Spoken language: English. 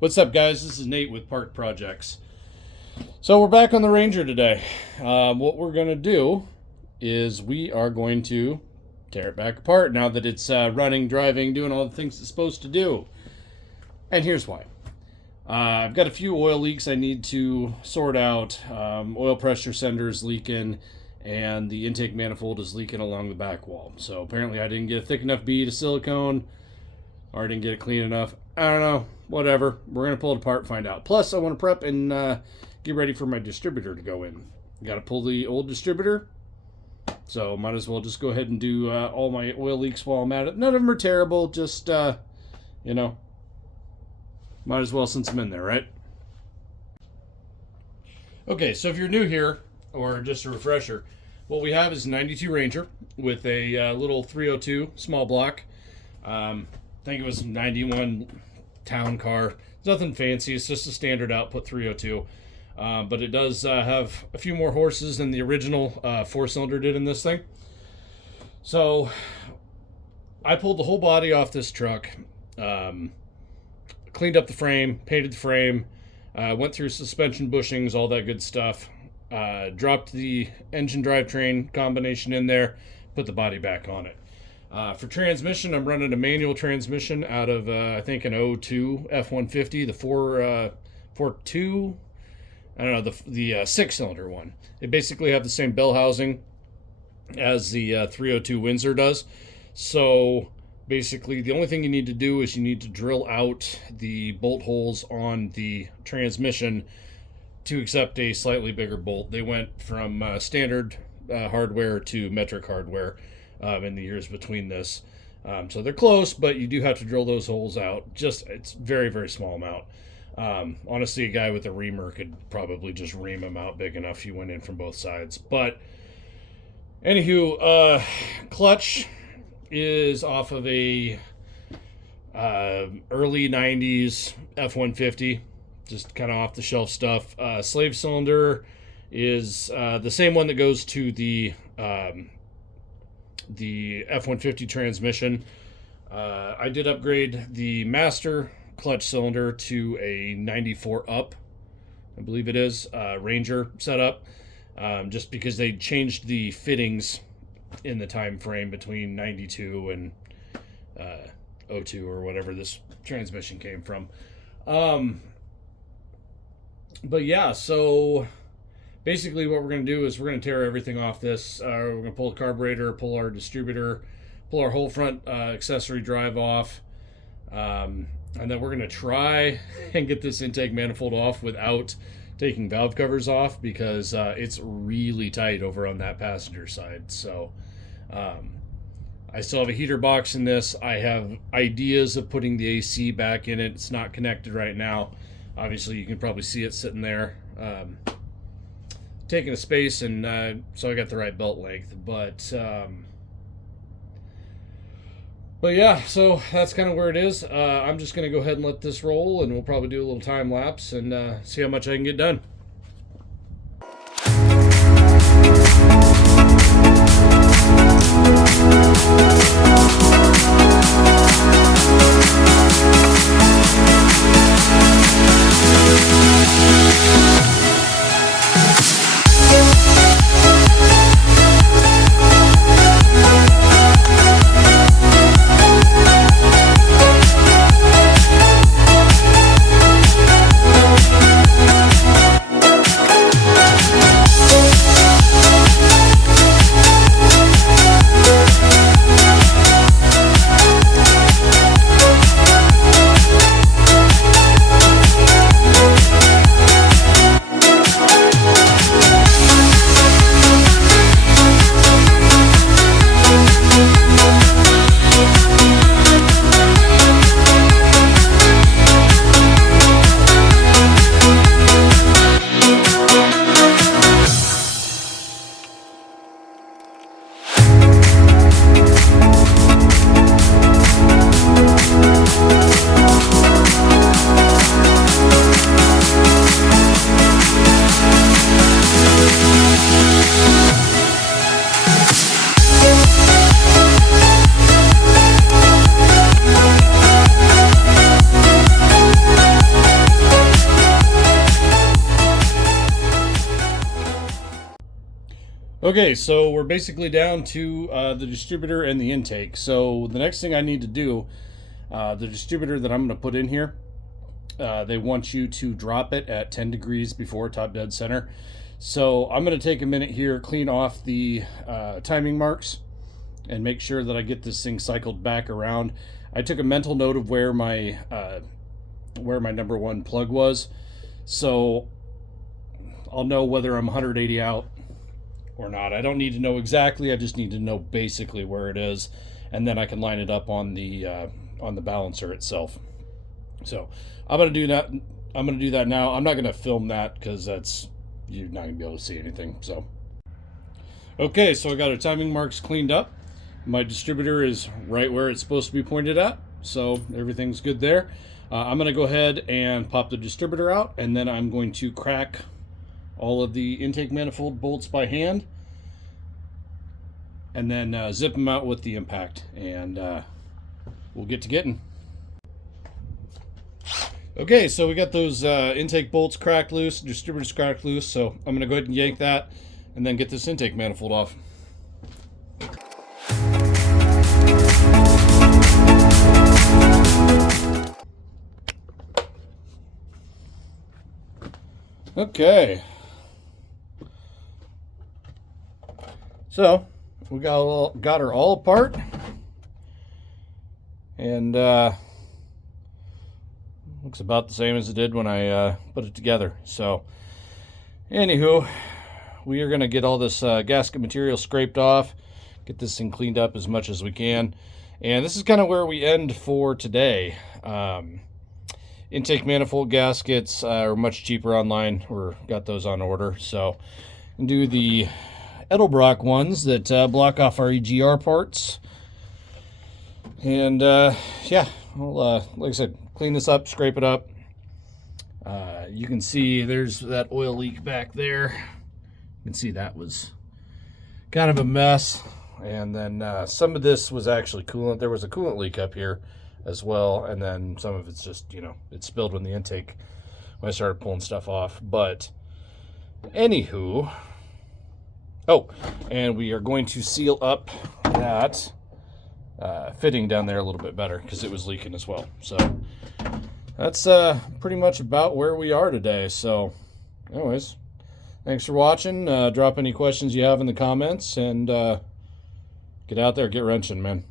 What's up, guys? This is Nate with Park Projects. So we're back on the Ranger today. What we're going to do is we are going to tear it back apart now that it's running, driving, doing all the things it's supposed to do. And here's why. I've got a few oil leaks I need to sort out. Oil pressure sender is leaking, and the intake manifold is leaking along the back wall. So apparently I didn't get a thick enough bead of silicone, or I didn't get it clean enough. I don't know. Whatever. We're going to pull it apart and find out. Plus, I want to prep and get ready for my distributor to go in. Got to pull the old distributor. So might as well just go ahead and do all my oil leaks while I'm at it. None of them are terrible. Just, might as well since I'm in there, right? Okay, so if you're new here, or just a refresher, what we have is a 92 Ranger with a little 302 small block. I think it was 91 town car. It's nothing fancy. It's just a standard output 302. But it does have a few more horses than the original four-cylinder did in this thing. So I pulled the whole body off this truck, cleaned up the frame, painted the frame, went through suspension bushings, all that good stuff. Dropped the engine drivetrain combination in there, put the body back on it. For transmission, I'm running a manual transmission out of, I think, an 02 F-150, the 4.2, I don't know, the six-cylinder one. They basically have the same bell housing as the 302 Windsor does. So basically, the only thing you need to do is you need to drill out the bolt holes on the transmission to accept a slightly bigger bolt. They went from standard hardware to metric hardware in the years between this. So they're close, but you do have to drill those holes out. It's very, very small amount. Honestly, a guy with a reamer could probably just ream them out big enough if you went in from both sides. But anywho, clutch is off of a early 90s F-150, just kind of off the shelf stuff. Slave cylinder is the same one that goes to the F-150 transmission. I did upgrade the master clutch cylinder to a 94 up, I believe it is, Ranger setup, just because they changed the fittings in the time frame between 92 and 02 or whatever this transmission came from. But yeah, so basically what we're going to do is we're going to tear everything off this. We're going to pull the carburetor, pull our distributor, pull our whole front accessory drive off. And then we're going to try and get this intake manifold off without taking valve covers off, because it's really tight over on that passenger side. So I still have a heater box in this. I have ideas of putting the AC back in it. It's not connected right now. Obviously, you can probably see it sitting there, taking a space, and so I got the right belt length. But yeah, so that's kind of where it is. I'm just going to go ahead and let this roll, and we'll probably do a little time lapse and see how much I can get done. Okay, so we're basically down to the distributor and the intake. So the next thing I need to do, the distributor that I'm going to put in here, they want you to drop it at 10 degrees before top dead center. So I'm going to take a minute here, clean off the timing marks, and make sure that I get this thing cycled back around. I took a mental note of where my number one plug was, so I'll know whether I'm 180 out or not. I don't need to know exactly. I just need to know basically where it is, and then I can line it up on the balancer itself. So I'm gonna do that. I'm gonna do that now. I'm not gonna film that because you're not gonna be able to see anything. So okay, so I got our timing marks cleaned up. My distributor is right where it's supposed to be pointed at, so everything's good there. I'm gonna go ahead and pop the distributor out, and then I'm going to crack all of the intake manifold bolts by hand, and then zip them out with the impact, and we'll get to getting. Okay, so we got those intake bolts cracked loose, distributors cracked loose, so I'm going to go ahead and yank that and then get this intake manifold off. Okay. So, we got her all apart, and looks about the same as it did when I put it together. So, anywho, we are going to get all this gasket material scraped off, get this thing cleaned up as much as we can, and this is kind of where we end for today. Intake manifold gaskets are much cheaper online. We've got those on order, so do the Edelbrock ones that block off our EGR parts. And yeah, I'll, like I said, clean this up, scrape it up. You can see there's that oil leak back there. You can see that was kind of a mess. And then some of this was actually coolant. There was a coolant leak up here as well. And then some of it's just, it spilled when I started pulling stuff off. But anywho, oh, and we are going to seal up that fitting down there a little bit better because it was leaking as well. So that's pretty much about where we are today. So anyways, thanks for watching. Drop any questions you have in the comments, and get out there, get wrenching, man.